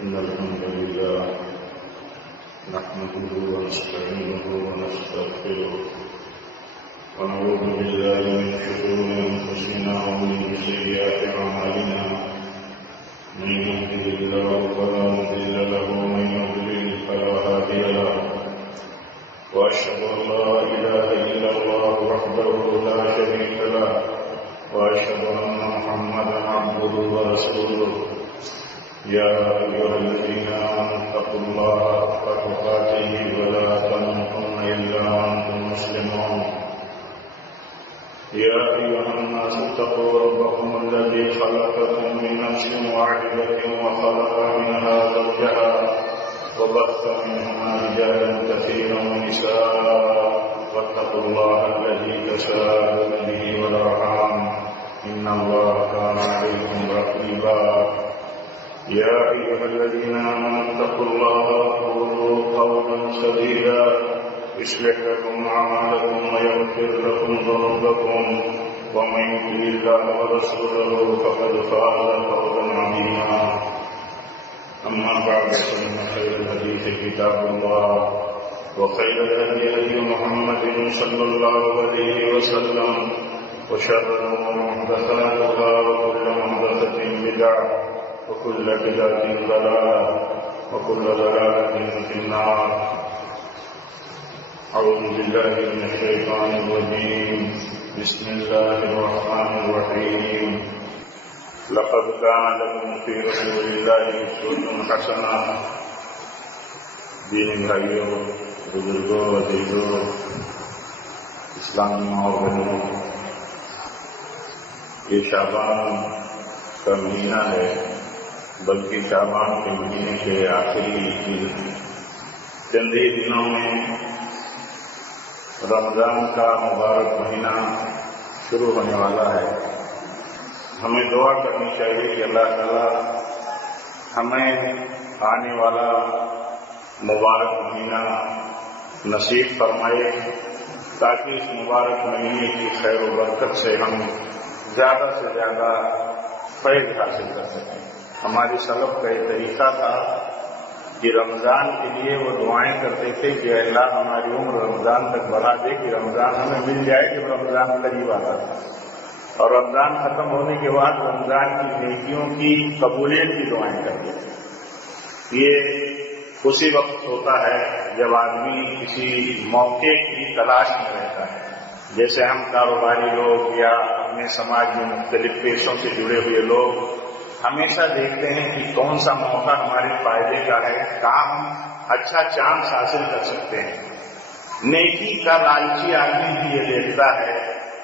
إن الحمد لله نحمده ونستعينه ونستغفره ونعوذ بالله من شرور أنفسنا ومن سيئات أعمالنا من يهده الله فلا مضل له ومن يضلل فلا هادي له وأشهد أن لا إله إلا الله وحده لا شريك له وأشهد أن محمدا عبده ورسوله يا أيها الذين آمنوا اتقوا الله حق تقاته ولا تموتن إلا وأنتم مسلمون يا أيها الناس اتقوا ربكم الذي خلقكم من نفس واحدة وخلق منها زوجها وبث منهما رجالا كثيرا ونساء واتقوا الله الذي تساءلون به والأرحام إن الله كان عليكم رقيبا يا أيها الذين آمنوا اتقوا الله وقولوا قولا سديدا يصلح لكم أعمالكم ويغفر لكم ذنوبكم ومن يطع الله ورسوله فقد فاز فوزا عظيما أما بعد فإن خير الحديث كتاب الله وخير الهدي هدي محمد صلى الله عليه وسلم وشر الأمور محدثاتها وكل محدثة بدعة وكل بدعة ضلالة وكل ضلالة في النار. أعوذ بالله من الشيطان الرجيم. بسم الله الرحمن الرحيم. لقد كان لكم في رسول الله أسوة حسنة. دین بھائیوں، بزرگوں، عزیزوں، اسلامی ماں بہنوں، یہ شعبان کا مہینہ ہے، بلکہ شعبان کے مہینے کے آخری چند ہی دنوں میں رمضان کا مبارک مہینہ شروع ہونے والا ہے. ہمیں دعا کرنی چاہیے کہ اللہ تعالیٰ ہمیں آنے والا مبارک مہینہ نصیب فرمائے تاکہ اس مبارک مہینے کی خیر و برکت سے ہم زیادہ سے زیادہ فیض حاصل کر سکیں. ہماری سلف کا یہ طریقہ تھا کہ رمضان کے لیے وہ دعائیں کرتے تھے کہ اللہ ہماری عمر رمضان تک بڑھا دے کہ رمضان ہمیں مل جائے جب رمضان قریب آتا تھا، اور رمضان ختم ہونے کے بعد رمضان کی نیکیوں کی قبولیت کی دعائیں کرتے تھے. یہ اسی وقت ہوتا ہے جب آدمی کسی موقع کی تلاش میں رہتا ہے. جیسے ہم کاروباری لوگ یا اپنے سماج میں مختلف پیشوں سے جڑے ہوئے لوگ ہمیشہ دیکھتے ہیں کہ کون سا موقع ہمارے فائدے کا ہے، کہاں ہم اچھا چانس حاصل کر سکتے ہیں. نیکی کا لالچی آدمی بھی یہ دیکھتا ہے،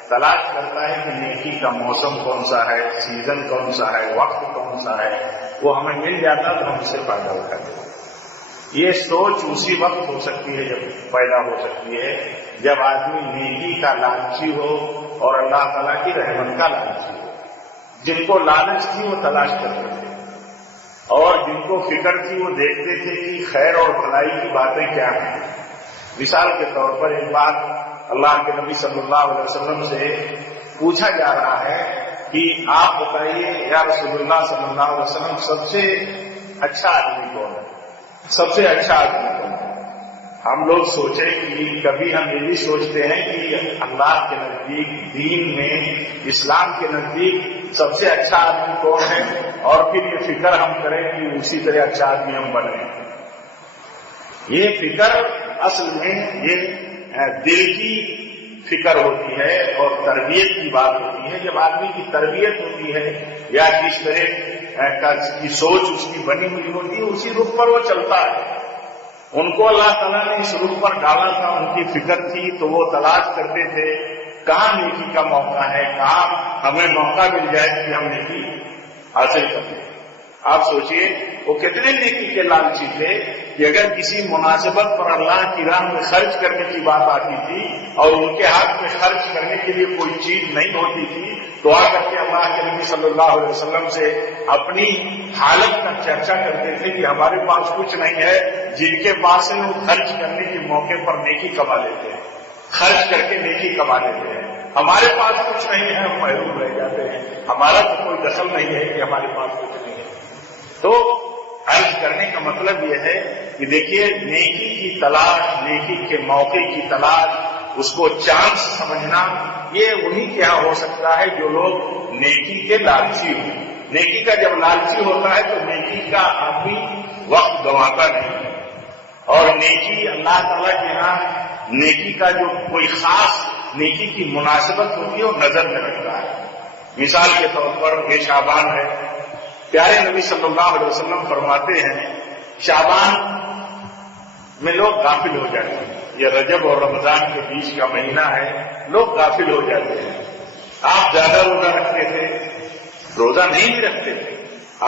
تلاش کرتا ہے کہ نیکی کا موسم کون سا ہے، سیزن کون سا ہے، وقت کون سا ہے. وہ ہمیں مل جاتا تو ہم اس سے فائدہ اٹھاتے ہیں. یہ سوچ اسی وقت ہو سکتی ہے جب پیدا ہو سکتی ہے جب آدمی نیکی کا لالچی ہو اور اللہ تعالیٰ کی رحمت کا لالچی ہو. جن کو لالچ تھی وہ تلاش کرتے تھے، اور جن کو فکر تھی وہ دیکھتے تھے کہ خیر اور بھلائی کی باتیں کیا ہیں. مثال کے طور پر ایک بات اللہ کے نبی صلی اللہ علیہ وسلم سے پوچھا جا رہا ہے کہ آپ بتائیے یا رسول اللہ صلی اللہ علیہ وسلم سب سے اچھا آدمی کون ہے، سب سے اچھا آدمی کون ہے. ہم لوگ سوچیں کہ کبھی ہم یہ بھی سوچتے ہیں کہ اللہ کے نزدیک، دین میں، اسلام کے نزدیک سب سے اچھا آدمی کون ہے، اور پھر یہ فکر ہم کریں کہ اسی طرح اچھا آدمی ہم بنیں. یہ فکر اصل میں یہ دل کی فکر ہوتی ہے اور تربیت کی بات ہوتی ہے. جب آدمی کی تربیت ہوتی ہے یا جس طرح کی سوچ اس کی بنی ہوئی ہوتی ہے اسی رخ پر وہ چلتا ہے. ان کو اللہ تعالیٰ نے اس رخ پر ڈالا تھا، ان کی فکر تھی تو وہ تلاش کرتے تھے کہاں نیکی کا موقع ہے، کہاں ہمیں موقع مل جائے کہ ہم نیکی حاصل کر لیں. آپ سوچئے وہ کتنے نیکی کے لالچی تھے کہ اگر کسی مناسبت پر اللہ کی راہ میں خرچ کرنے کی بات آتی تھی اور ان کے ہاتھ میں خرچ کرنے کے لیے کوئی چیز نہیں ہوتی تھی تو آ کر کے اللہ کے نبی صلی اللہ علیہ وسلم سے اپنی حالت کا چرچا کرتے تھے کہ ہمارے پاس کچھ نہیں ہے. جن کے پاس ہے وہ خرچ کرنے کے موقع پر نیکی کما لیتے ہیں، خرچ کر کے نیکی کما لیتے ہیں. ہمارے پاس کچھ نہیں ہے، ہم محروم رہ جاتے ہیں. ہمارا تو کوئی دخل نہیں ہے کہ ہمارے پاس کچھ نہیں ہے. تو عرض کا مطلب یہ ہے کہ دیکھیے نیکی کی تلاش، نیکی کے موقع کی تلاش، اس کو چانس سمجھنا، یہ وہی کیا ہو سکتا ہے جو لوگ نیکی کے لالچی ہوں۔ نیکی کا جب لالچی ہوتا ہے تو نیکی کا آدمی وقت گنواتا نہیں، اور نیکی اللہ تعالیٰ کے یہاں نیکی کا جو کوئی خاص نیکی کی مناسبت ہوتی ہے وہ نظر میں رکھتا ہے۔ مثال کے طور پر یہ شعبان ہے، پیارے نبی صلی اللہ علیہ وسلم فرماتے ہیں شعبان میں لوگ غافل ہو جاتے ہیں، یہ رجب اور رمضان کے بیچ کا مہینہ ہے، لوگ غافل ہو جاتے ہیں۔ آپ زیادہ روزہ رکھتے تھے، روزہ نہیں بھی رکھتے تھے،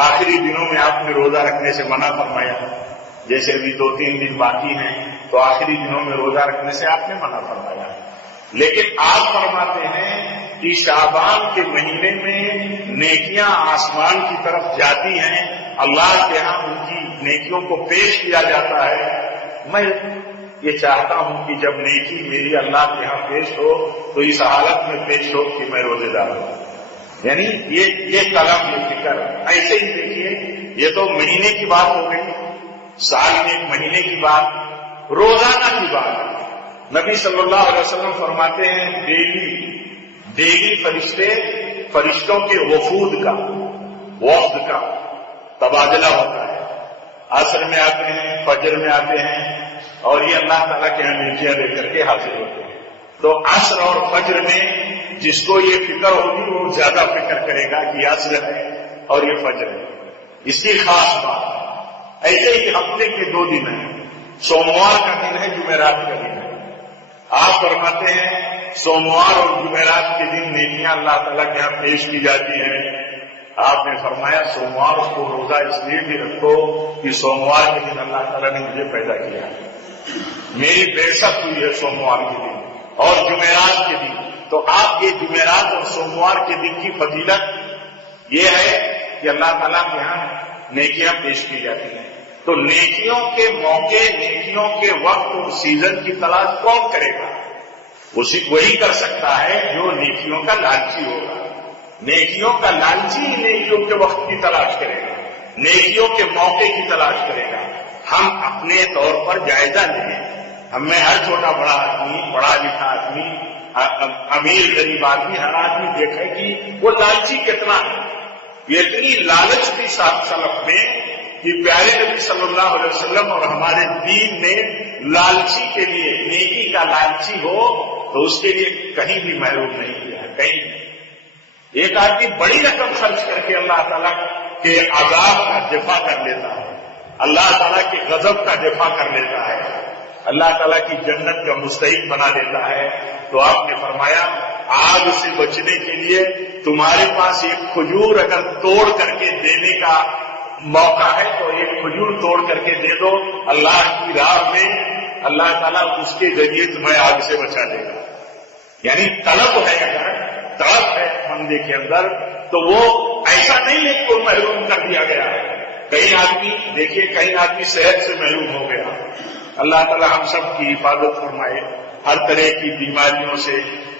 آخری دنوں میں آپ نے روزہ رکھنے سے منع فرمایا، جیسے ابھی 2-3 دن باقی ہیں تو آخری دنوں میں روزہ رکھنے سے آپ نے منع فرمایا، لیکن آپ فرماتے ہیں کہ شعبان کے مہینے میں نیکیاں آسمان کی طرف جاتی ہیں، اللہ کے ہاں ان کی نیکیوں کو پیش کیا جاتا ہے۔ میں یہ چاہتا ہوں کہ جب نیکی میری اللہ کے ہاں پیش ہو تو اس حالت میں پیش ہو کہ میں روزے دار ہوں، یعنی یہ طلب، یہ فکر۔ ایسے ہی دیکھیے یہ تو مہینے کی بات ہو گئی، سال میں ایک مہینے کی بات، روزانہ کی بات۔ نبی صلی اللہ علیہ وسلم فرماتے ہیں ڈیلی فرشتوں کے وفود کا تبادلہ ہوتا ہے، عصر میں آتے ہیں، فجر میں آتے ہیں، اور یہ اللہ تعالیٰ کے یہاں نیکیاں لے کر کے حاضر ہوتے ہیں۔ تو عصر اور فجر میں جس کو یہ فکر ہوگی وہ زیادہ فکر کرے گا کہ عصر ہے اور یہ فجر ہے، اس کی خاص بات۔ ایسے ہی ہفتے کے 2 دن ہیں، سوموار کا دن ہے، جمعرات کا دن ہے۔ آپ فرماتے ہیں سوموار اور جمعرات کے دن نیکیاں اللہ تعالیٰ کے یہاں پیش کی جاتی ہیں۔ آپ نے فرمایا سوموار کو روزہ اس لیے بھی رکھو کہ سوموار کے دن اللہ تعالیٰ نے مجھے پیدا کیا، میری بعثت ہوئی ہے سوموار کے دن اور جمعرات کے دن۔ تو آپ یہ جمعرات اور سوموار کے دن کی فضیلت یہ ہے کہ اللہ تعالیٰ کے یہاں نیکیاں پیش کی جاتی ہیں۔ تو نیکیوں کے موقع، نیکیوں کے وقت اور سیزن کی تلاش کون کرے گا؟ وہی کر سکتا ہے جو نیکیوں کا لالچی ہوگا۔ نیکیوں کا لالچی نیکیوں کے وقت کی تلاش کرے گا، نیکیوں کے موقع کی تلاش کرے گا۔ ہم اپنے طور پر جائزہ لیں، ہم میں ہر چھوٹا بڑا آدمی، پڑھا لکھا آدمی، امیر غریب آدمی، ہر آدمی دیکھے کہ وہ لالچی کتنا ہے۔ یہ اتنی لالچ تھی سلف میں کہ پیارے نبی صلی اللہ علیہ وسلم اور ہمارے دین نے لالچی کے لیے، نیکی کا لالچی ہو تو اس کے لیے کہیں بھی محروم نہیں کیا، کہیں نہیں۔ ایک آدمی بڑی رقم خرچ کر کے اللہ تعالیٰ کے عذاب کا دفاع کر لیتا ہے، اللہ تعالیٰ کے غضب کا دفاع کر لیتا ہے، اللہ تعالیٰ کی جنت کا مستحق بنا دیتا ہے۔ تو آپ نے فرمایا آگ سے بچنے کے لیے تمہارے پاس ایک کھجور اگر توڑ کر کے دینے کا موقع ہے تو ایک کھجور توڑ کر کے دے دو، اللہ کی راہ میں اللہ تعالیٰ اس کے ذریعے تمہیں آگ سے بچا دے گا۔ یعنی طلب ہے، اگر طلب ہے بندے کے اندر تو وہ ایسا نہیں ہے کہ محروم کر دیا گیا ہے۔ کئی آدمی دیکھیے، کئی آدمی صحت سے محروم ہو گیا، اللہ تعالیٰ ہم سب کی حفاظت فرمائے ہر طرح کی بیماریوں سے،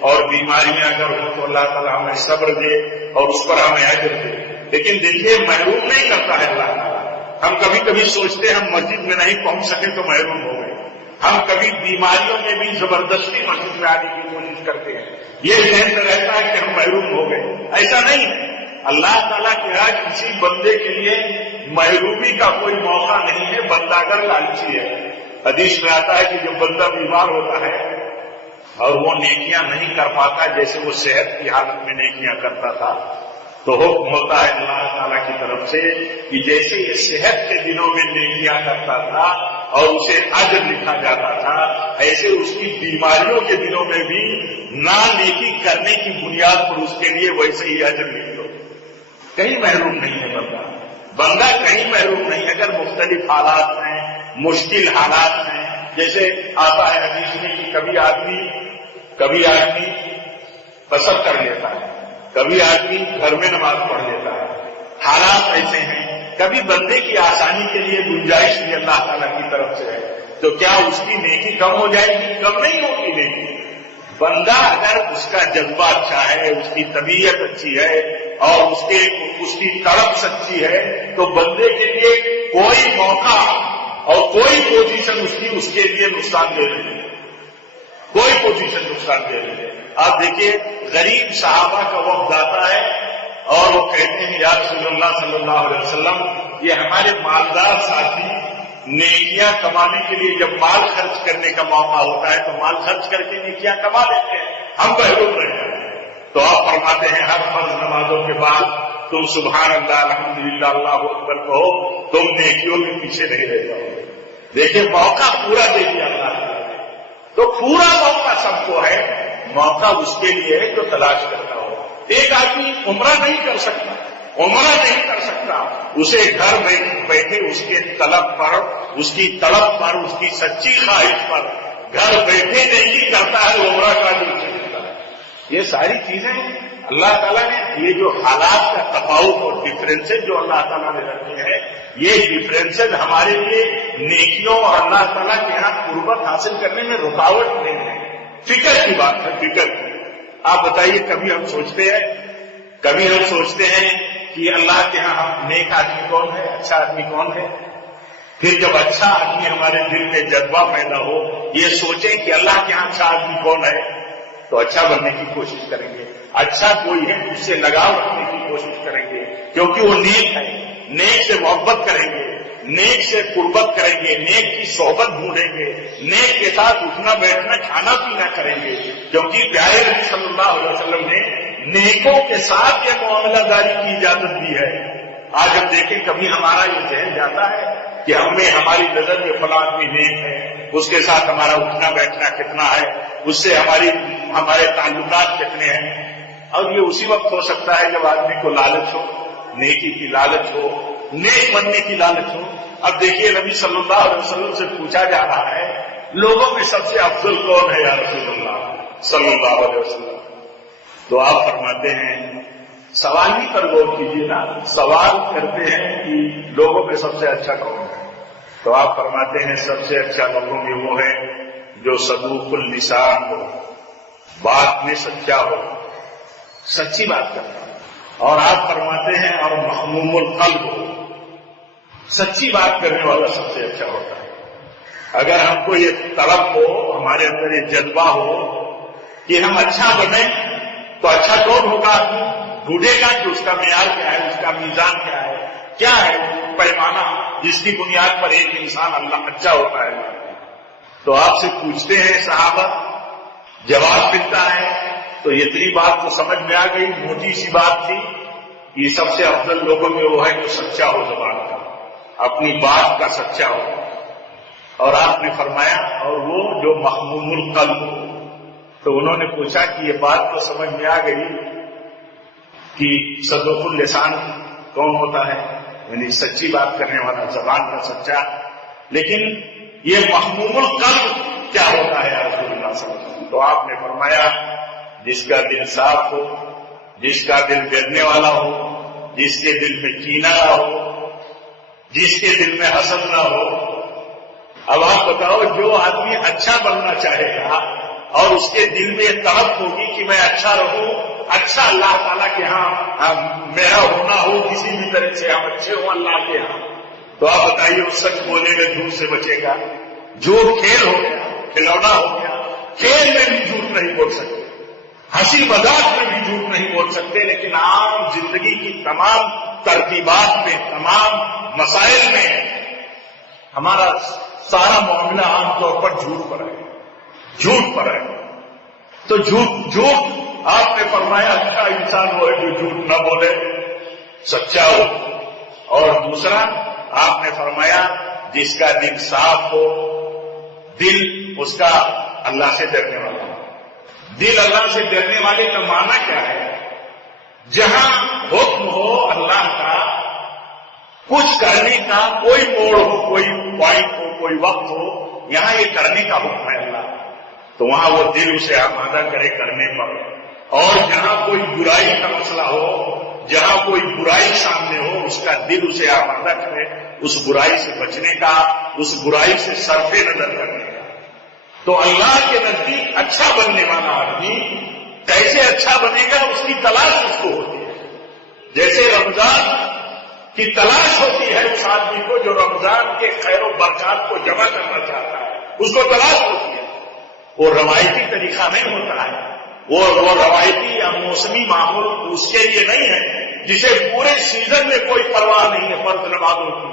اور بیماریاں اگر ہوں تو اللہ تعالیٰ ہمیں صبر دے اور اس پر ہمیں اجر دے۔ لیکن دیکھیے محروم نہیں کرتا ہے اللہ تعالیٰ۔ ہم کبھی کبھی سوچتے ہیں ہم مسجد میں نہیں پہنچ سکے تو محروم ہو گئے، ہم کبھی بیماریوں میں بھی زبردستی مسجد میں آنے کی کوشش کرتے ہیں، یہ ذہن میں رہتا ہے کہ ہم محروم ہو گئے۔ ایسا نہیں ہے، اللہ تعالیٰ کے یہاں کسی بندے کے لیے محرومی کا کوئی موقع نہیں ہے، بندہ اگر لالچی ہے۔ حدیث میں آتا ہے کہ جب بندہ بیمار ہوتا ہے اور وہ نیکیاں نہیں کر پاتا جیسے وہ صحت کی حالت میں نیکیاں کرتا تھا، تو حکم ہوتا ہے اللہ تعالیٰ کی طرف سے کہ جیسے یہ صحت کے دنوں میں نیکیاں کرتا تھا اور اسے اجر لکھا جاتا تھا، ایسے اس کی بیماریوں کے دنوں میں بھی نہ نیکی کرنے کی بنیاد پر اس کے لیے ویسے ہی اجر لکھ دو۔ کہیں محروم نہیں ہے بندہ کہیں محروم نہیں۔ اگر مختلف حالات ہیں، مشکل حالات ہیں، جیسے آتا ہے حدیث میں کہ کبھی آدمی قصر کر لیتا ہے، کبھی آدمی گھر میں نماز پڑھ لیتا ہے، حالات ایسے ہیں۔ کبھی بندے کی آسانی کے لیے گنجائش بھی اللہ تعالیٰ کی طرف سے ہے، تو کیا اس کی نیکی کم ہو جائے گی؟ کم نہیں ہوگی نیکی۔ بندہ اگر اس کا جذبہ اچھا ہے، اس کی طبیعت اچھی ہے اور اس کی تڑپ سچی ہے تو بندے کے لیے کوئی موقع اور کوئی پوزیشن اس کے لیے نقصان دہ نہیں ہے، کوئی پوزیشن نقصان دہ نہیں ہے۔ آپ دیکھیے غریب صحابہ کا وفد آتا ہے اور وہ کہتے ہیں یا رسول اللہ صلی اللہ علیہ وسلم، یہ ہمارے مالدار ساتھی نیکیاں کمانے کے لیے جب مال خرچ کرنے کا موقع ہوتا ہے تو مال خرچ کر کے نیکیاں کما لیتے ہیں، ہم محروم رہ جاتے ہیں۔ تو آپ فرماتے ہیں ہر فرض نمازوں کے بعد تم سبحان اللہ الحمدللہ اللہ اکبر کہو، تم نیکیوں کے پیچھے نہیں رہ جاؤ۔ دیکھیں موقع پورا دے دیا اللہ نے، تو پورا موقع سب کو ہے، موقع اس کے لیے ہے جو تلاش کرتا ہو۔ ایک آدمی عمرہ نہیں کر سکتا، اسے گھر بیٹھے اس کے طلب پر، اس کی تڑپ پر، اس کی سچی خواہش پر گھر بیٹھے نہیں کرتا ہے، عمرہ کا دل چلتا ہے۔ یہ ساری چیزیں اللہ تعالیٰ نے، یہ جو حالات کا تفاوت اور ڈفرینسز جو اللہ تعالیٰ نے رکھے ہیں، یہ ڈفرینسز ہمارے لیے نیکیوں اور اللہ تعالیٰ کے یہاں قربت حاصل کرنے میں رکاوٹ نہیں ہے۔ فکر کی بات ہے، فکر کی۔ آپ بتائیے کبھی ہم سوچتے ہیں کہ اللہ کے ہاں نیک آدمی کون ہے، اچھا آدمی کون ہے؟ پھر جب اچھا آدمی ہمارے دل میں جذبہ پیدا ہو، یہ سوچیں کہ اللہ کے ہاں اچھا آدمی کون ہے، تو اچھا بننے کی کوشش کریں گے۔ اچھا کوئی ہے اس سے لگاؤ رکھنے کی کوشش کریں گے، کیونکہ وہ نیک ہے، نیک سے محبت کریں گے، نیک سے قربت کریں گے، نیک کی صحبت ڈھونڈیں گے، نیک کے ساتھ اٹھنا بیٹھنا کھانا پینا کریں گے، کیونکہ پیارے نبی صلی اللہ علیہ وسلم نے نیکوں کے ساتھ یہ معاملہ داری کی اجازت دی ہے۔ آج ہم دیکھیں کبھی ہمارا یہ ذہن جاتا ہے کہ ہماری نظر میں فلاں آدمی نیک ہے، اس کے ساتھ ہمارا اٹھنا بیٹھنا کتنا ہے، اس سے ہمارے تعلقات کتنے ہیں۔ اور یہ اسی وقت ہو سکتا ہے جب آدمی کو لالچ ہو، نیکی کی لالچ ہو، نیک بننے کی لالچ ہو۔ اب دیکھیے نبی صلی اللہ علیہ وسلم سے پوچھا جا رہا ہے لوگوں میں سب سے افضل کون ہے یا رسول اللہ صلی اللہ علیہ وسلم؟ تو آپ فرماتے ہیں سوال ہی پر غور کیجیے نا، سوال کرتے ہیں کہ لوگوں میں سب سے اچھا کون ہے؟ تو آپ فرماتے ہیں سب سے اچھا لوگوں میں وہ ہے جو صدوق اللسان ہو، بات میں سچا ہو، سچی بات کرتا ہے۔ اور آپ فرماتے ہیں اور محموم القلب ہو، سچی بات کرنے والا سب سے اچھا ہوتا ہے۔ اگر ہم کو یہ طلب ہو، ہمارے اندر یہ جذبہ ہو کہ ہم اچھا بنیں، تو اچھا کون ہوگا؟ ڈھونڈے گا کہ اس کا معیار کیا ہے، اس کا میزان کیا ہے پیمانہ جس کی بنیاد پر ایک انسان اللہ اچھا ہوتا ہے۔ تو آپ سے پوچھتے ہیں صحابہ، جواب ملتا ہے، تو اتنی بات تو سمجھ میں آ گئی، موٹی سی بات تھی کہ سب سے افضل لوگوں میں وہ ہے جو سچا ہو، زبان کا، اپنی بات کا سچا ہو۔ اور آپ نے فرمایا اور وہ جو محموم القلب ہو۔ تو انہوں نے پوچھا کہ یہ بات تو سمجھ میں آ گئی کہ صدوق اللسان کون ہوتا ہے، یعنی سچی بات کرنے والا، زبان کا سچا، لیکن یہ محموم القلب کیا ہوتا ہے یا رسول اللہ صلی اللہ علیہ وسلم؟ تو آپ نے فرمایا جس کا دل صاف ہو، جس کا دل ڈرنے والا ہو، جس کے دل میں کینہ نہ ہو، جس کے دل میں حسد نہ ہو۔ اب آپ بتاؤ، جو آدمی اچھا بننا چاہے گا اور اس کے دل میں یہ طلب ہوگی کہ میں اچھا رہوں، اچھا اللہ تعالیٰ کے ہاں میرا ہونا ہو، کسی بھی طرح سے ہم اچھے ہوں اللہ کے ہاں، تو آپ بتائیے وہ سچ بولے میں جھوٹ سے بچے گا؟ جھوٹ کھیل ہو گیا، کھلونا ہو گیا، کھیل میں بھی جھوٹ نہیں بول سکتے، ہنسی مذاق میں بھی جھوٹ نہیں بول سکتے، لیکن عام زندگی کی تمام ترتیبات میں، تمام مسائل میں ہمارا سارا معاملہ عام طور پر جھوٹ پر ہے، جھوٹ پر ہے۔ تو جھوٹ آپ نے فرمایا اچھا انسان وہ ہے جو جھوٹ نہ بولے، سچا ہو۔ اور دوسرا آپ نے فرمایا جس کا دل صاف ہو، دل اس کا اللہ سے ڈرنے والا ہو۔ دل اللہ سے ڈرنے والے کا معنی کیا ہے؟ جہاں حکم ہو اللہ کا، کچھ کرنے کا کوئی موڑ ہو، کوئی پوائنٹ ہو، کوئی وقت ہو، یہاں یہ کرنے کا حکم ہے اللہ، تو وہاں وہ دل اسے آمادہ کرے کرنے پر۔ اور جہاں کوئی برائی کا مسئلہ ہو، جہاں کوئی برائی سامنے ہو، اس کا دل اسے آمادہ کرے اس برائی سے بچنے کا، اس برائی سے صرف نظر کرنے کا۔ تو اللہ کے نزدیک اچھا بننے والا آدمی کیسے اچھا بنے گا، اس کی تلاش اس کو ہوتی ہے۔ جیسے کی تلاش ہوتی ہے اس آدمی کو جو رمضان کے خیر و برکات کو جمع کرنا چاہتا ہے، اس کو تلاش ہوتی ہے۔ وہ روایتی طریقہ نہیں ہوتا ہے، وہ روایتی یا موسمی ماحول اس کے لیے نہیں ہے جسے پورے سیزن میں کوئی پرواہ نہیں ہے فرض نمازوں کی،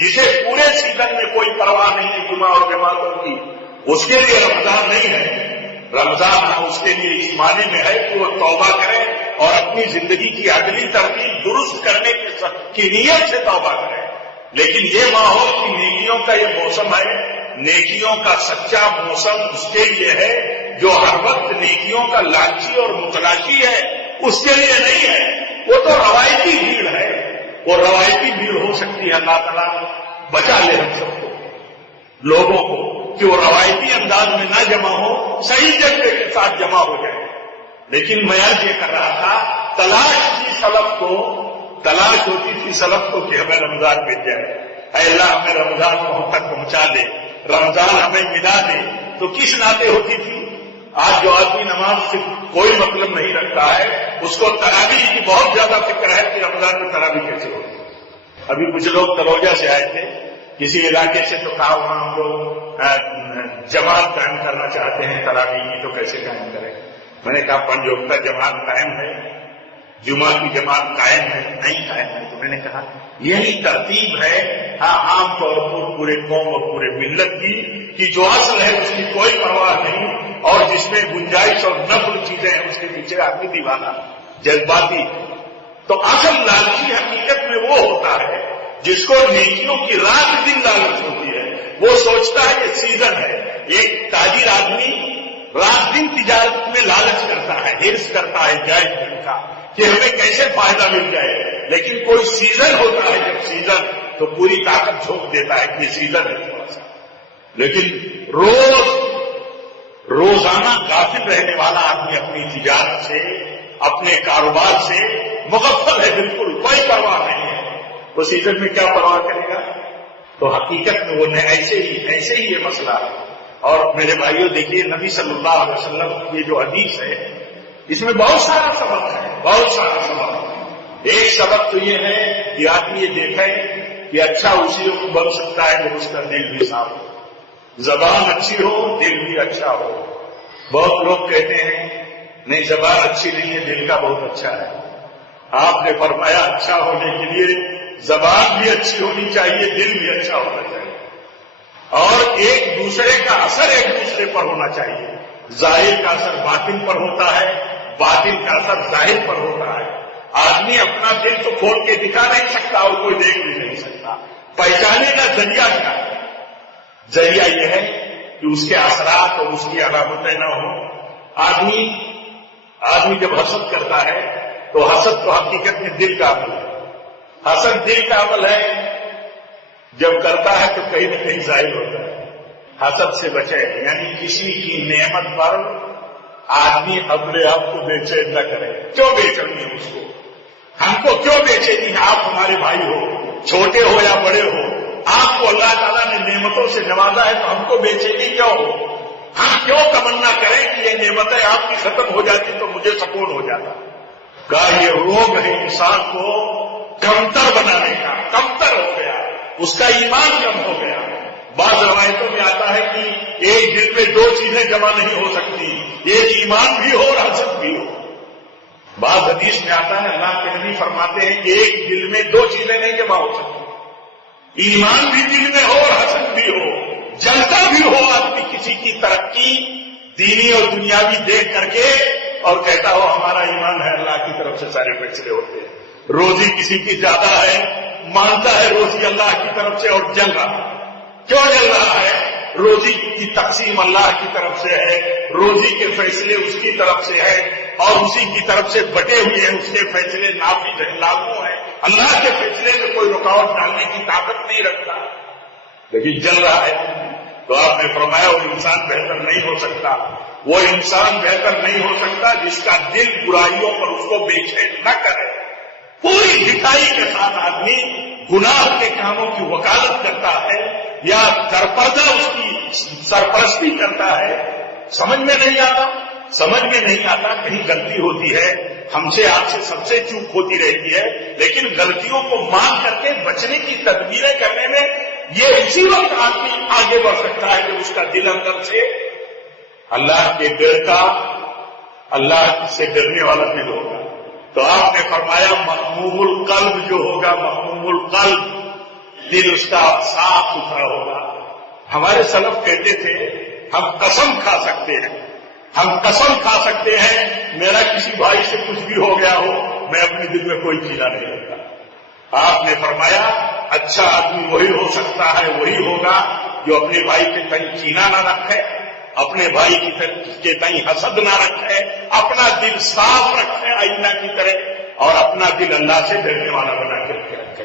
جسے پورے سیزن میں کوئی پرواہ نہیں ہے جمعہ اور جماعتوں کی، اس کے لیے رمضان نہیں ہے۔ رمضان اس کے لیے اس معنی میں ہے کہ وہ توبہ کرے اور اپنی زندگی کی اگلی ترتیب درست کرنے کی نیت سے توبہ کرے۔ لیکن یہ ماحول کی نیکیوں کا یہ موسم ہے، نیکیوں کا سچا موسم اس کے لیے ہے جو ہر وقت نیکیوں کا لالچی اور متلاشی ہے، اس کے لیے نہیں ہے۔ وہ تو روایتی بھیڑ ہے، وہ روایتی بھیڑ ہو سکتی ہے۔ اللہ تعالیٰ بچا لے ہم سب کو، لوگوں کو، کہ وہ روایتی انداز میں نہ جمع ہو، صحیح جذبے کے ساتھ جمع ہو جائے۔ لیکن میں یہ کر رہا تھا، تلاش ہوتی تھی سلف کو کہ ہمیں رمضان مل جائے، اے اللہ ہمیں رمضان کو ہم تک پہنچا دے، رمضان ہمیں ملا دے۔ تو کس ناطے ہوتی تھی؟ آج جو آدمی نماز سے کوئی مطلب نہیں رکھتا ہے، اس کو تراویح کی بہت زیادہ فکر ہے کہ رمضان میں تراویح کیسے ہوگی۔ ابھی کچھ لوگ تلوجہ سے آئے تھے کسی علاقے سے، تو کہا وہاں ہم لوگ جماعت قائم کرنا چاہتے ہیں تراویح کی، تو کیسے قائم کریں؟ میں نے کہا پنجوکتا جماعت قائم ہے، جمعہ کی جماعت قائم ہے؟ نہیں قائم ہے۔ تو میں نے کہا یہی ترتیب ہے ہاں عام طور پر پورے قوم اور پورے ملت کی جو اصل ہے اس کی کوئی پرواہ نہیں، اور جس میں گنجائش اور نفل چیزیں ہیں اس کے پیچھے آدمی دیوانہ جذباتی۔ تو اصل لالچی حقیقت میں وہ ہوتا ہے جس کو نیکیوں کی رات دن لالچ ہوتی ہے، وہ سوچتا ہے یہ سیزن ہے۔ ایک تاجر آدمی رات دن تجارت میں لالچ کرتا ہے، حرص کرتا ہے جائز دن کا کہ ہمیں کیسے فائدہ مل جائے، لیکن کوئی سیزن ہوتا ہے، جب سیزن تو پوری طاقت جھونک دیتا ہے کہ یہ سیزن ہے تھوڑا سا۔ لیکن روزانہ غافل رہنے والا آدمی اپنی تجارت سے، اپنے کاروبار سے مغفل ہے، بالکل کوئی پرواہ نہیں ہے، وہ سیزن میں کیا پرواہ کرے گا؟ تو حقیقت میں وہ ایسے ہی یہ مسئلہ ہے۔ اور میرے بھائیوں دیکھیے نبی صلی اللہ علیہ وسلم کی جو حدیث ہے اس میں بہت سارا سبق ہے، بہت سارا سبق۔ ایک سبق تو یہ ہے کہ آدمی یہ دیکھے کہ اچھا اسی کو بن سکتا ہے جب اس کا دل بھی صاف ہو، زبان اچھی ہو، دل بھی اچھا ہو۔ بہت لوگ کہتے ہیں نہیں زبان اچھی نہیں ہے، دل کا بہت اچھا ہے۔ آپ نے فرمایا اچھا ہونے کے لیے زبان بھی اچھی ہونی چاہیے، دل بھی اچھا ہونا چاہیے، اور ایک دوسرے کا اثر ایک دوسرے پر ہونا چاہیے۔ ظاہر کا اثر باطن پر ہوتا ہے، باطن کا اثر ظاہر پر ہوتا ہے۔ آدمی اپنا دل تو کھول کے دکھا نہیں سکتا اور کوئی دیکھ بھی نہیں سکتا، پہچانے کا ذریعہ کیا ہے؟ ذریعہ یہ ہے کہ اس کے اثرات اور اس کی علامتیں نہ ہوں۔ آدمی جب حسد کرتا ہے تو حسد تو حقیقت میں دل کا عمل ہے، حسد دل کا عمل ہے، جب کرتا ہے تو کہیں نہ کہیں ظاہر ہوتا ہے۔ حسد سے بچے، یعنی کسی کی نعمت پر آدمی اپنے آپ کو بے چین نہ کرے۔ کیوں بے چینی ہے اس کو؟ ہم کو کیوں بے چینی ہے؟ آپ ہمارے بھائی ہو، چھوٹے ہو یا بڑے ہو، آپ کو اللہ تعالیٰ نے نعمتوں سے نوازا ہے تو ہم کو بے چینی کیوں ہو؟ ہم کیوں تمنا کریں کہ یہ نعمتیں آپ کی ختم ہو جاتی تو مجھے سکون ہو جاتا؟ کہا یہ روگ ہے انسان کو کمتر بنانے کا، کمتر ہو گیا، اس کا ایمان کم ہو گیا۔ بعض روایتوں میں آتا ہے کہ ایک دل میں دو چیزیں جمع نہیں ہو سکتی، ایک ایمان بھی ہو اور حسد بھی ہو۔ بعض حدیث میں آتا ہے اللہ کے نبی فرماتے ہیں کہ ایک دل میں دو چیزیں نہیں جمع ہو سکتی، ایمان بھی دل میں ہو اور حسد بھی ہو، جلتا بھی ہو آدمی کسی کی ترقی دینی اور دنیاوی دیکھ کر کے اور کہتا ہو ہمارا ایمان ہے، اللہ کی طرف سے سارے فیصلے ہوتے ہیں۔ روزی کسی کی زیادہ ہے، مانتا ہے روزی اللہ کی طرف سے اور جل رہا ہے۔ کیوں جل رہا ہے؟ روزی کی تقسیم اللہ کی طرف سے ہے، روزی کے فیصلے اس کی طرف سے ہے اور اسی کی طرف سے بٹے ہوئے ہیں، اس کے فیصلے نافذ ہیں، لاگو ہیں۔ اللہ کے فیصلے میں کوئی رکاوٹ ڈالنے کی طاقت نہیں رکھتا، لیکن جل رہا ہے۔ تو آپ نے فرمایا وہ انسان بہتر نہیں ہو سکتا، وہ انسان بہتر نہیں ہو سکتا جس کا دل برائیوں پر اس کو بے چین نہ کرے۔ پوری دکھائی کے ساتھ آدمی گناہ کے کاموں کی وکالت کرتا ہے یا درپردہ اس کی سرپرستی کرتا ہے، سمجھ میں نہیں آتا کہیں غلطی ہوتی ہے ہم سے آپ سے سب سے چوک ہوتی رہتی ہے، لیکن غلطیوں کو مان کر کے بچنے کی تدبیریں کرنے میں یہ اسی وقت آدمی آگے بڑھ سکتا ہے جب اس کا دل اندر سے اللہ کے ڈر کا، اللہ سے ڈرنے والا دل ہوگا۔ تو آپ نے فرمایا محموم القلب جو ہوگا، محموم القلب دل اس کا صاف ستھرا ہوگا۔ ہمارے سلف کہتے تھے ہم قسم کھا سکتے ہیں، ہم قسم کھا سکتے ہیں میرا کسی بھائی سے کچھ بھی ہو گیا ہو، میں اپنے دل میں کوئی کینہ نہیں رکھتا۔ آپ نے فرمایا اچھا آدمی وہی ہو سکتا ہے، وہی ہوگا جو اپنے بھائی کے تئیں کینہ نہ رکھے، اپنے بھائی کے تئیں حسد نہ رکھے، اپنا دل صاف رکھے آئینہ کی طرح، اور اپنا دل اللہ سے ڈرنے والا بنا کر کے رکھے۔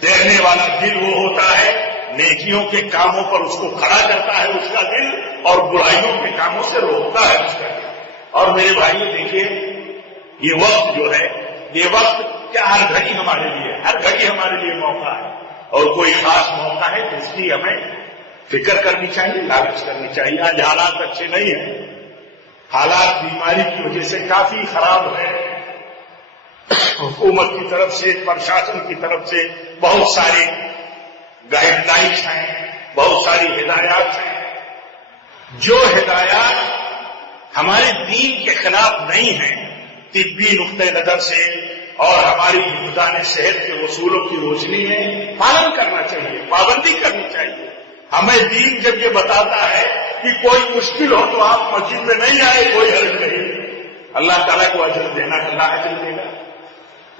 ڈرنے والا دل وہ ہوتا ہے نیکیوں کے کاموں پر اس کو کھڑا کرتا ہے اس کا دل، اور برائیوں کے کاموں سے روکتا ہے اس کا دل۔ اور میرے بھائیوں دیکھیے یہ وقت جو ہے، یہ وقت کیا ہر گھڑی ہمارے لیے، ہر گھڑی ہمارے لیے موقع ہے، اور کوئی خاص موقع ہے تو اس کی ہمیں فکر کرنی چاہیے، لالچ کرنی چاہیے۔ آج حالات اچھے نہیں ہیں، حالات بیماری کی وجہ سے کافی خراب ہے، حکومت کی طرف سے، پرشاسن کی طرف سے بہت ساری گائیڈ لائنس ہیں، بہت ساری ہدایات ہیں۔ جو ہدایات ہمارے دین کے خلاف نہیں ہیں، طبی نقطۂ نظر سے اور ہماری حفظان صحت کے اصولوں کی روشنی میں پالن کرنا چاہیے، پابندی کرنی چاہیے۔ ہمیں دین جب یہ بتاتا ہے کہ کوئی مشکل ہو تو آپ مسجد میں نہیں آئے، کوئی حرج نہیں، اللہ تعالیٰ کو اجر دینا، اللہ اجر دے گا۔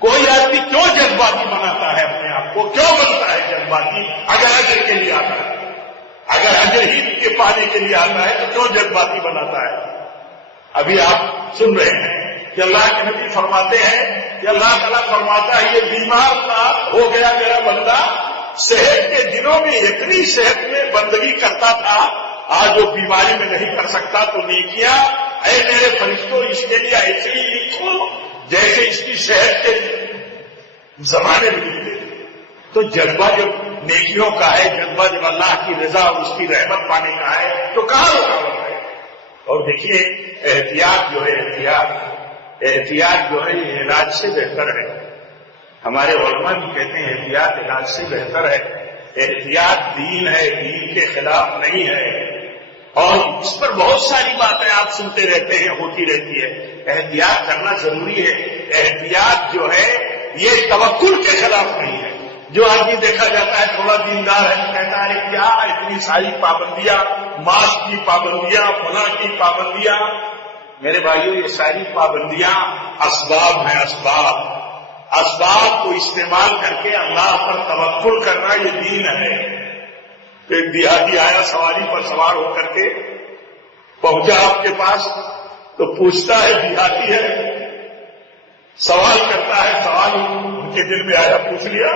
کوئی آدمی کیوں جذباتی بناتا ہے اپنے آپ کو، کیوں بنتا ہے جذباتی اگر اجر کے لیے آتا ہے؟ اگر اجر ہی کے پانے کے لیے آتا ہے تو کیوں جذباتی بناتا ہے؟ ابھی آپ سن رہے ہیں کہ اللہ کے نبی فرماتے ہیں کہ اللہ تعالیٰ فرماتا ہے یہ بیمار تھا، ہو گیا میرا بندہ، صحت کے دنوں میں اتنی صحت میں بندگی کرتا تھا، آج وہ بیماری میں نہیں کر سکتا، تو نیکیاں اے میرے فرشتوں اس کے لیے ایسے ہی لکھو جیسے اس کی صحت کے زمانے میں لکھتے۔ تو جذبہ جب نیکیوں کا ہے، جذبہ جب اللہ کی رضا اور اس کی رحمت پانے کا ہے تو کہاں رکاوٹ ہے؟ اور دیکھیے احتیاط جو ہے، احتیاط جو ہے یہ علاج سے بہتر ہے۔ ہمارے علماء بھی کہتے ہیں احتیاط علاج سے بہتر ہے۔ احتیاط دین ہے، دین کے خلاف نہیں ہے، اور اس پر بہت ساری باتیں آپ سنتے رہتے ہیں، ہوتی رہتی ہے۔ احتیاط کرنا ضروری ہے۔ احتیاط جو ہے یہ توکل کے خلاف نہیں ہے۔ جو آدمی دیکھا جاتا ہے تھوڑا دیندار ہے، کہتا ہے کیا اتنی ساری پابندیاں، ماسک کی پابندیاں، فلاں کی پابندیاں۔ میرے بھائیوں یہ ساری پابندیاں اسباب ہیں، اسباب کو استعمال کر کے اللہ پر توکل کرنا یہ دین ہے۔ ایک دیہاتی آیا سواری پر سوار ہو کر کے، پہنچا آپ کے پاس تو پوچھتا ہے، دیہاتی ہے، سوال کرتا ہے، سوال ان کے دل میں آیا، پوچھ لیا،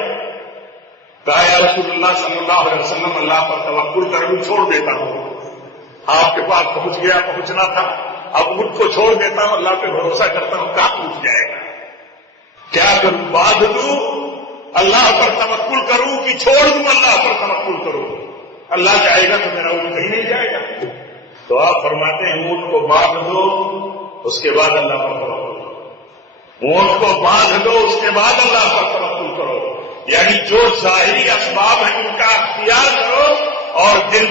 کہا یا رسول اللہ صلی اللہ علیہ وسلم اللہ پر توکل کروں چھوڑ دیتا ہوں، آپ کے پاس پہنچ گیا، پہنچنا تھا، اب ان کو چھوڑ دیتا ہوں، اللہ پہ بھروسہ کرتا ہوں، کہاں پوچھ جائے گا؟ کیا کروں؟ باندھ دوں اللہ پر توکل کروں کہ چھوڑ دوں اللہ پر توکل کروں؟ اللہ چاہے گا تو میرا اونٹ کہیں نہیں جائے گا۔ تو آپ فرماتے ہیں اونٹ کو باندھ دو، اس کے بعد اللہ پر توکل کرو، اونٹ کو باندھ دو، اس کے بعد اللہ پر توکل کرو۔ یعنی جو ظاہری اسباب ہیں ان کا اختیار کرو، اور دل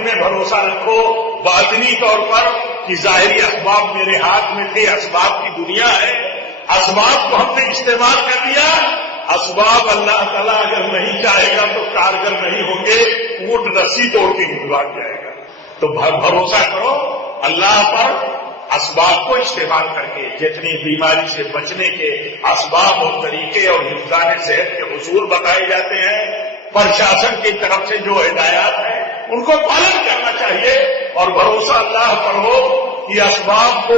میں بھروسہ رکھو باطنی طور پر کہ ظاہری اسباب میرے ہاتھ میں تھے، اسباب کی دنیا ہے، اسباب کو ہم نے استعمال کر لیا، اسباب اللہ تعالیٰ اگر نہیں چاہے گا تو کارگر نہیں ہوں گے، اونٹ رسی توڑ کے بھاگ جائے گا۔ تو بھروسہ کرو اللہ پر، اسباب کو استعمال کر کے جتنی بیماری سے بچنے کے اسباب اور طریقے اور حفظان صحت کے اصول بتائے جاتے ہیں، پرشاسن کی طرف سے جو ہدایات ہیں ان کو پالن کرنا چاہیے، اور بھروسہ اللہ پر ہو کہ اسباب کو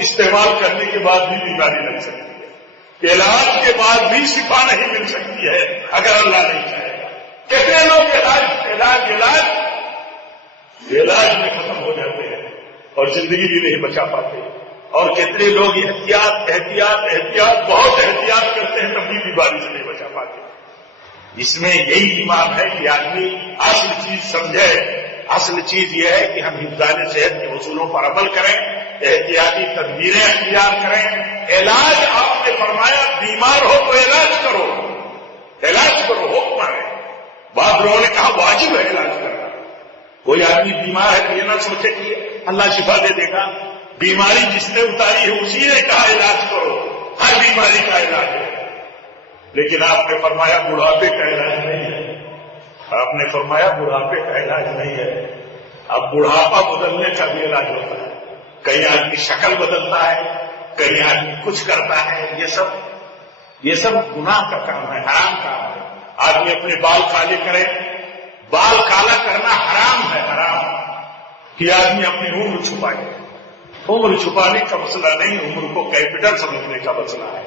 استعمال کرنے کے بعد بھی بیماری لگ سکتی ہے، علاج کے بعد بھی شفا نہیں مل سکتی ہے اگر اللہ نہیں چاہے گا۔ کتنے لوگ علاج میں ختم ہو جاتے ہیں اور زندگی بھی نہیں بچا پاتے، اور کتنے لوگ احتیاط بہت احتیاط کرتے ہیں تب بھی بیماری سے نہیں بچا پاتے۔ اس میں یہی ایمان ہے کہ آدمی اصل چیز سمجھے، اصل چیز یہ ہے کہ ہم حفظان صحت کے اصولوں پر عمل کریں، احتیاطی تدبیریں اختیار کریں. علاج آپ نے فرمایا بیمار ہو تو علاج کرو، علاج کرو، حکم ہے. بعض لوگوں نے کہا واجب ہے علاج کرنا. کوئی آدمی بیمار ہے تو یہ نہ سوچے کہ اللہ شفا دے دے گا. بیماری جس نے اتاری ہے اسی نے کہا علاج کرو. ہر بیماری کا علاج ہے، لیکن آپ نے فرمایا بڑھاپے کا علاج نہیں ہے. آپ نے فرمایا بڑھاپے کا علاج نہیں ہے. اب بڑھاپا بدلنے کا بھی علاج ہوتا ہے. کئی آدمی شکل بدلتا ہے، کئی آدمی کچھ کرتا ہے. یہ سب گناہ کا کام ہے، حرام کام ہے. آدمی اپنے بال کالے کرے، بال کالا کرنا حرام ہے، حرام. کہ آدمی اپنی عمر چھپائے. عمر چھپانے کا مسئلہ نہیں، عمر کو کیپٹل سمجھنے کا مسئلہ ہے.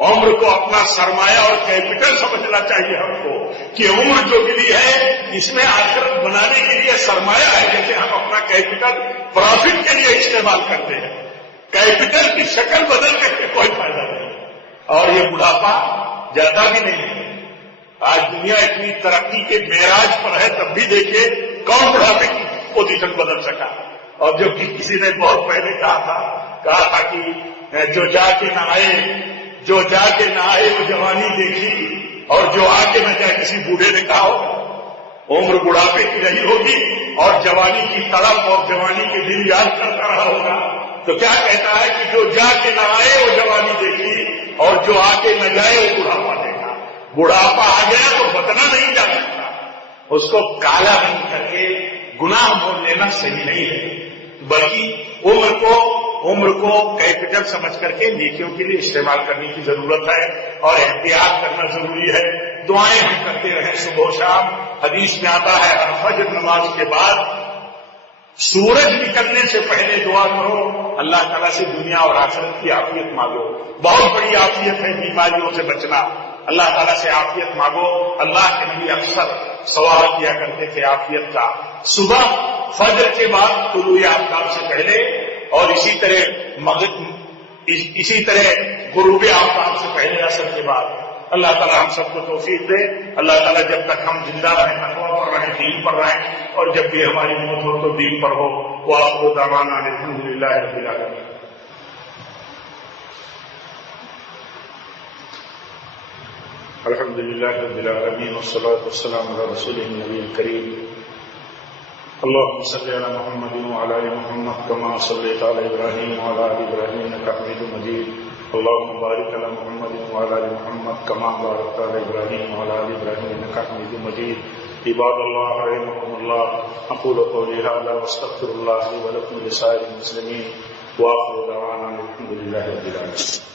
عمر کو اپنا سرمایہ اور کیپٹل سمجھنا چاہیے ہم کو کہ عمر جو ملی ہے اس میں آخرت بنانے کے لیے سرمایہ ہے. جیسے ہم اپنا کیپٹل پروفٹ کے لیے استعمال کرتے ہیں، کیپٹل کی شکل بدل کر کے کوئی فائدہ نہیں. اور یہ بڑھاپا جاتا بھی نہیں ہے. آج دنیا اتنی ترقی کے معراج پر ہے، تب بھی دیکھیے کون بڑھاپے کی پوزیشن بدل سکا. اور جو کہ کسی نے بہت پہلے کہا تھا کہ جو جا کے نہ آئے وہ جوانی دیکھی، اور جو آ کے نہ جائے، کسی بوڑھے نے کہا ہو. عمر بڑھاپے کی رہی ہوگی اور جوانی کی تڑپ اور جوانی کے دن یاد کرتا رہا ہوگا. تو کیا کہتا ہے کہ جو جا کے نہ آئے وہ جوانی دیکھی، اور جو آ کے نہ جائے وہ بڑھاپا دیکھا. بڑھاپا آ گیا تو بدلا نہیں جا سکتا. اس کو کالا رنگ کر کے گناہ مول لینا صحیح نہیں ہے، بلکہ عمر کو کیپٹل سمجھ کر کے نیکیوں کے لیے استعمال کرنے کی ضرورت ہے اور احتیاط کرنا ضروری ہے. دعائیں ہم کرتے رہیں صبح و شام. حدیث میں آتا ہے ہر فجر نماز کے بعد سورج نکلنے سے پہلے دعا کرو، اللہ تعالیٰ سے دنیا اور آخرت کی عافیت مانگو. بہت بڑی عافیت ہے بیماریوں سے بچنا. اللہ تعالیٰ سے عافیت مانگو. اللہ کے نبی اکثر سوال کیا کرتے تھے عافیت کا. صبح فجر کے بعد طلوع آفتاب سے پہلے، اور اسی طرح غروب آفتاب سے پہلے عصر کے بعد. اللہ تعالیٰ ہم سب کو توفیق دے. اللہ تعالیٰ جب تک ہم زندہ رہیں، تقویٰ پر رہیں، دین پر رہیں، اور جب بھی ہماری موت ہو تو دین پر ہو. وآخر دعوانا الحمد للہ رب العالمین. الحمد للہ رب العالمین والصلاة والسلام علی رسولہ النبی الکریم. اللهم صل على محمد وعلى ال محمد كما صليت على ابراهيم وعلى ال ابراهيم انك حميد مجيد. اللهم بارك على محمد وعلى ال محمد كما باركت على ابراهيم وعلى ال ابراهيم انك حميد مجيد. عباد الله رحمكم الله. اقول قولي هذا واستغفر الله لي ولكم ولسائر المسلمين. واخر دعوانا الحمد لله رب العالمين.